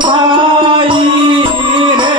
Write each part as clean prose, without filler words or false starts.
भाई रे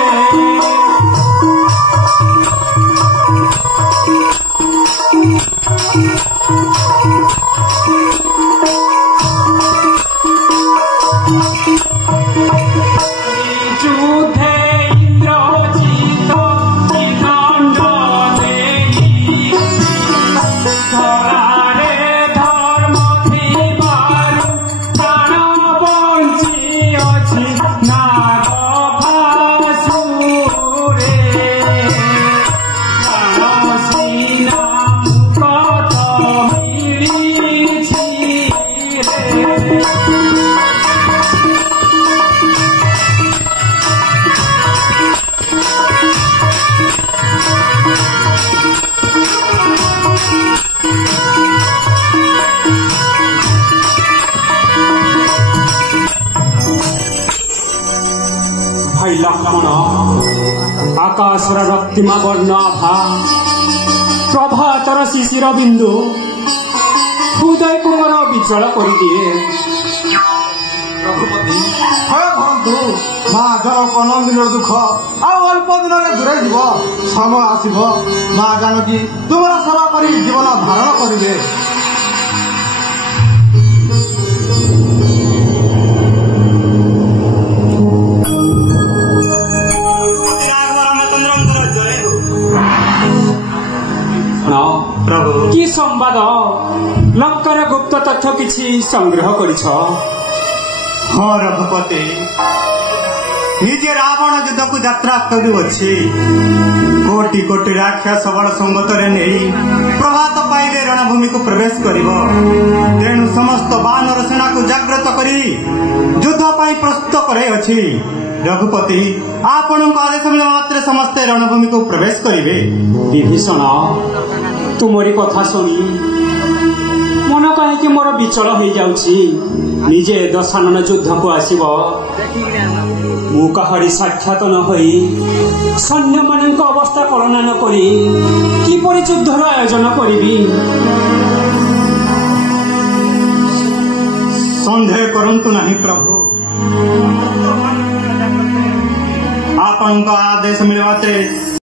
आकाशर रक्तिमा वर्ण आभा प्रभातर शिशिर बिंदु हृदय को मोर विचल कर दिए। माँ जर 15 दिन दुख अल्प दिन दूरे जीव समय आसब माँ जानकी तुमरा सरापरी जीवन धारण करेंगे। कि संवाद लंकार गुप्त तथ्य किछि संग्रह करिछ? हाँ रघुपति निजे रावण युद्ध को यात्रा करुअछि कोटि कोटि राक्षस बड़ संगतरे नहीं प्रभात पाइले रणभूमि को प्रवेश करिब। तेणु समस्त बानर सेना को जागृत करी युद्ध पाई प्रस्तुत करे अछि। रघुपति आपण आदेश मिले मात्र समस्ते रणभूमि को प्रवेश करिवे। विभीषण तुमरी कथा शुणी मन कहीं मोर विचल हो जाउछि। निजे दशानन युद्ध को आसीब मु काहरी साक्षात न होई सैन्य मानक अवस्था कलना न करी किपरि युद्धर आयोजन करिबी? संदेह करंतु नहीं प्रभु आपण आदेश मिले